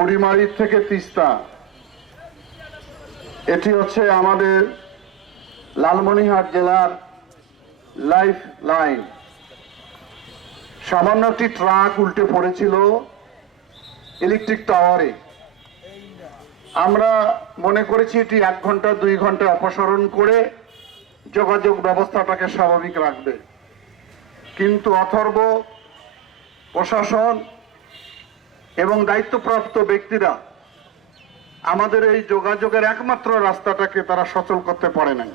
বুড়িমারি থেকে তিস্তা, এটি হচ্ছে আমাদের লালমনিরহাট জেলার লাইফ লাইন। সামান্য একটি ট্রাক উল্টে পড়েছিল ইলেকট্রিক টাওয়ারে। আমরা মনে করেছি এটি 1 ঘন্টা 2 ঘন্টা অপসারণ করে যোগাযোগ ব্যবস্থাটাকে স্বাভাবিক রাখবে, কিন্তু অথর্ব, প্রশাসন এবং দায়িত্বপ্রাপ্ত ব্যক্তিরা আমাদের এই যোগাযোগের একমাত্র রাস্তাটাকে তারা সচল করতে পারে নাই।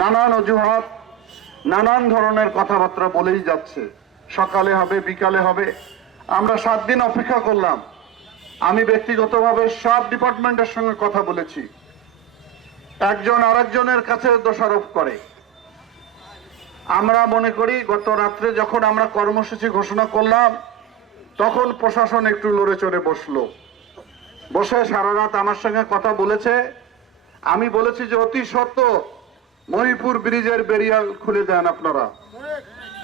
নানান অজুহাত, নানান ধরনের কথাবার্তা বলেই যাচ্ছে, সকালে হবে, বিকালে হবে। আমরা 7 দিন অপেক্ষা করলাম। আমি ব্যক্তিগতভাবে সব ডিপার্টমেন্টের সঙ্গে কথা বলেছি। একজন আরেকজনের কাছে দোষারোপ করে। আমরা মনে করি গত রাত্রে যখন আমরা কর্মসূচি ঘোষণা করলাম, তখন প্রশাসন একটু লড়ে চড়ে বসলো, বসে সারা রাত আমার সঙ্গে কথা বলেছে। আমি বলেছি যে অতি সত্ত্বর মহিপুর ব্রিজের ব্যারিয়ার খুলে দেন আপনারা।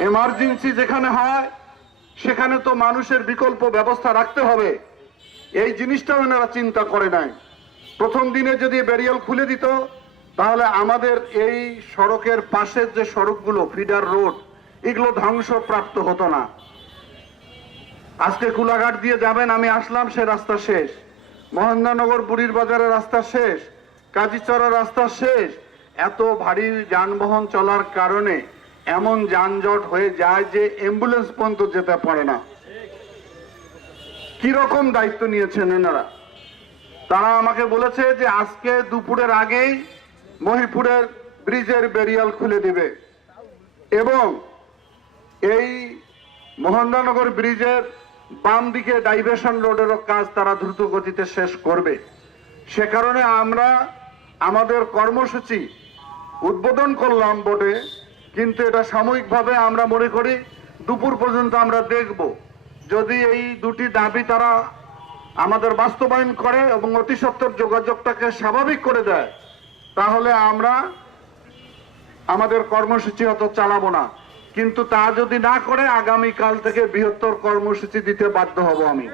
এমার্জেন্সি যেখানে হয় সেখানে তো মানুষের বিকল্প ব্যবস্থা রাখতে হবে। এই জিনিসটাও এনারা চিন্তা করে নাই। প্রথম দিনে যদি ব্যারিয়ার খুলে দিত, তাহলে আমাদের এই সড়কের পাশের যে সড়কগুলো, ফিডার রোড, এগুলো ধ্বংসপ্রাপ্ত হতো না। আজকে কুলাঘাট দিয়ে যাবেন, আমি আসলাম, সে রাস্তা শেষ। মহেন্দ্রনগর বুড়ির বাজারের রাস্তা শেষ, কাজীচড়া রাস্তা শেষ। এত ভারী যানবাহন চলার কারণে এমন যানজট হয়ে যায় যে অ্যাম্বুলেন্স পর্যন্ত যেতে পারে না। কিরকম দায়িত্ব নিয়েছেন এনারা? তারা আমাকে বলেছে যে আজকে দুপুরের আগেই মহিপুরের ব্রিজের ব্যারিয়ার খুলে দিবে এবং এই মহেন্দ্রনগর ব্রিজের বাম দিকে ডাইভারশন রোডেরও কাজ তারা দ্রুত গতিতে শেষ করবে। সে কারণে আমরা আমাদের কর্মসূচি উদ্বোধন করলাম বটে, কিন্তু এটা সাময়িকভাবে আমরা মনে করি দুপুর পর্যন্ত আমরা দেখব। যদি এই দুটি দাবি তারা আমাদের বাস্তবায়ন করে এবং অতি সত্বর যোগাযোগটাকে স্বাভাবিক করে দেয়, তাহলে আমরা আমাদের কর্মসূচি হয়তো চালাবো না। কিন্তু তা যদি না করে, আগামীকাল থেকে বৃহত্তর কর্মসূচি দিতে বাধ্য হব আমি।